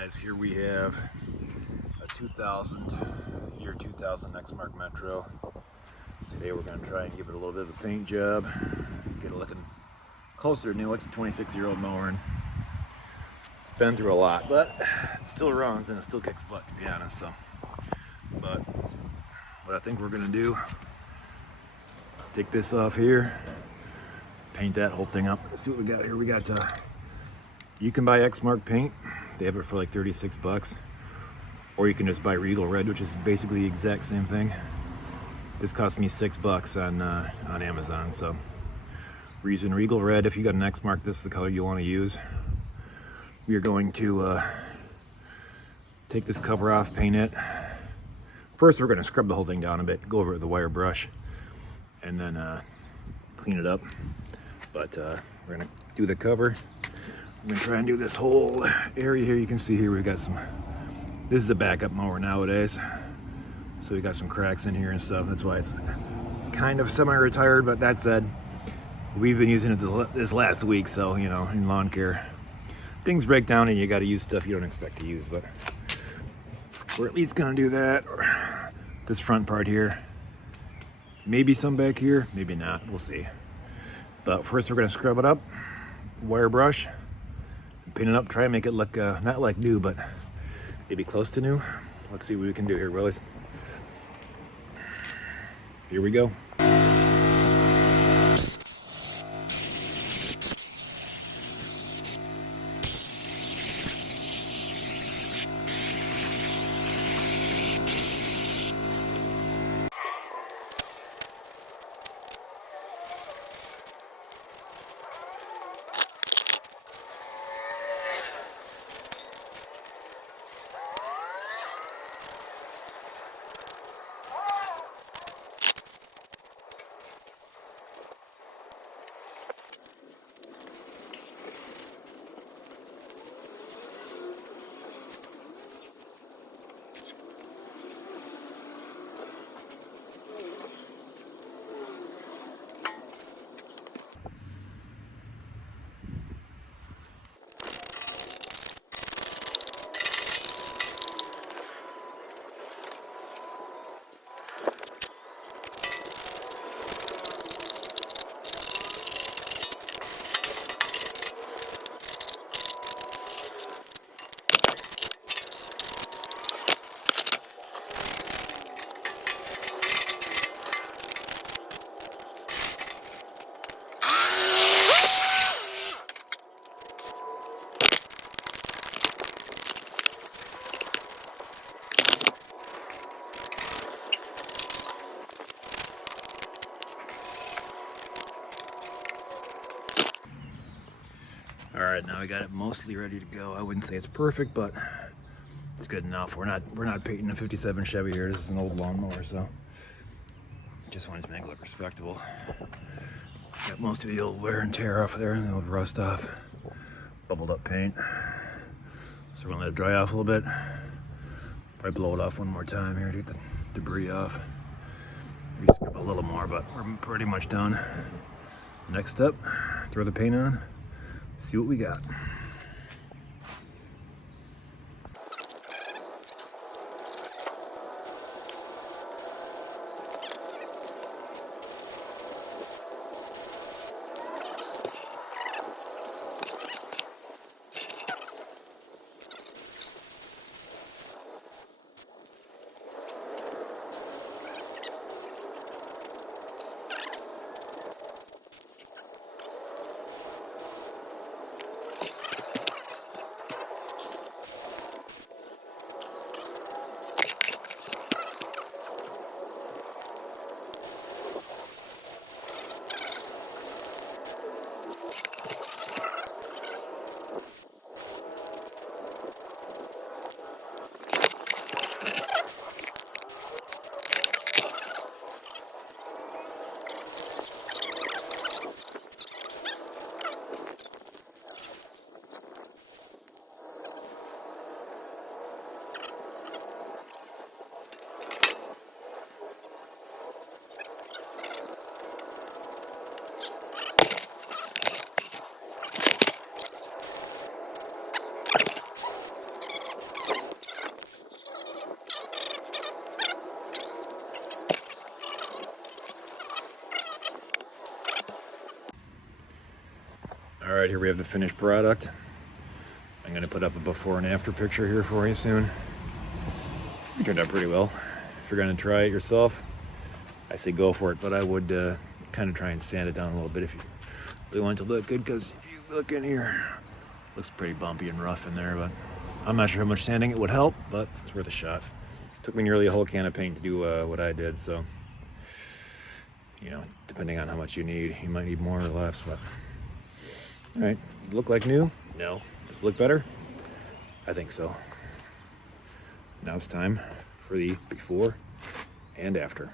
guys, here we have a 2000 Exmark Metro. Today we're going to try and give it a little bit of a paint job, get it looking closer to new. It's a 26-year-old mower and it's been through a lot, but it still runs and it still kicks butt, to be honest. But what I think we're going to do, take this off here, paint that whole thing up. Let's see what we got here. We got you can buy Exmark paint. They have it for like 36 bucks. Or you can just buy Regal Red, which is basically the exact same thing. This cost me $6 on Amazon. So we're using Regal Red. If you got an Exmark, this is the color you want to use. We are going to take this cover off, paint it. First, we're going to scrub the whole thing down a bit, go over it with a wire brush, and then clean it up. But we're going to do the cover. I'm going to try and do this whole area here. You can see here we've got some, this is a backup mower nowadays. So we got some cracks in here and stuff. That's why it's kind of semi-retired, but that said, we've been using it this last week. So, you know, in lawn care, things break down and you got to use stuff you don't expect to use, but we're at least going to do that. This front part here, maybe some back here, maybe not, we'll see. But first we're going to scrub it up, wire brush, paint it up, try and make it look not like new, but maybe close to new. Let's see what we can do here, Willis. Here we go. All right, now we got it mostly ready to go. I wouldn't say it's perfect, but it's good enough. We're not painting a 57 Chevy here. This is an old lawnmower, so just wanted to make it look respectable. Got most of the old wear and tear off there, and the old rust off. Bubbled up paint. So we're gonna let it dry off a little bit. Probably blow it off one more time here to get the debris off. Maybe scrub a little more, but we're pretty much done. Next step, throw the paint on. See what we got. Alright, here we have the finished product. I'm going to put up a before and after picture here for you soon. It turned out pretty well. If you're going to try it yourself, I say go for it, but I would kind of try and sand it down a little bit if you really want it to look good, because if you look in here, it looks pretty bumpy and rough in there, but I'm not sure how much sanding it would help, but it's worth a shot. Took me nearly a whole can of paint to do what I did, so, you know, depending on how much you need, you might need more or less, but all right. Look like new? No. Does it look better? I think so. Now it's time for the before and after.